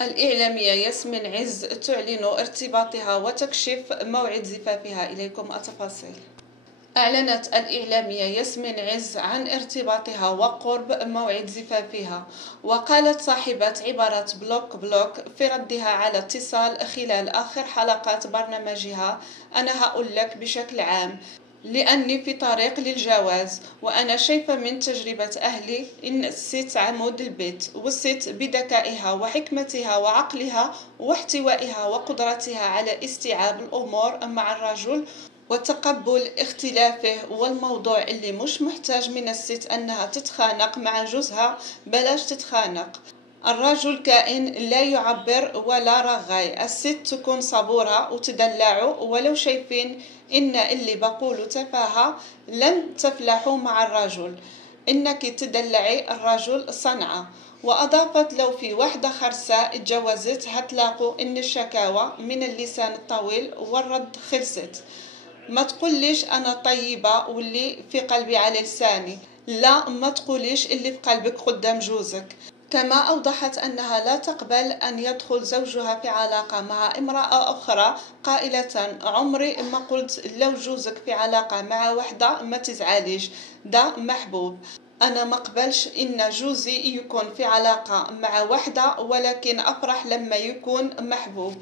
الإعلامية ياسمين عز تعلن ارتباطها وتكشف موعد زفافها. إليكم التفاصيل. أعلنت الإعلامية ياسمين عز عن ارتباطها وقرب موعد زفافها، وقالت صاحبة عبارة بلوك في ردها على اتصال خلال آخر حلقات برنامجها: أنا هقول لك بشكل عام لأني في طريق للجواز، وأنا شايفة من تجربة أهلي إن الست عمود البيت، والست بذكائها وحكمتها وعقلها واحتوائها وقدرتها على استيعاب الأمور مع الرجل وتقبل اختلافه، والموضوع اللي مش محتاج من الست أنها تتخانق مع جوزها. بلاش تتخانق، الرجل كائن لا يعبر ولا رغاي، الست تكون صبورة وتدلعوا، ولو شايفين إن اللي بقوله تفاهة لن تفلحوا مع الرجل، إنك تدلعي الرجل صنعة. وأضافت: لو في واحدة خرساء اتجوزت هتلاقوا إن الشكاوى من اللسان الطويل والرد خلصت. ما تقوليش أنا طيبة واللي في قلبي على لساني، لا، ما تقوليش اللي في قلبك قدام جوزك. كما أوضحت أنها لا تقبل أن يدخل زوجها في علاقة مع امرأة أخرى، قائلة: عمري ما قلت لو جوزك في علاقة مع واحدة ما تزعليش، ده محبوب. أنا ما قبلش إن جوزي يكون في علاقة مع واحدة، ولكن أفرح لما يكون محبوب.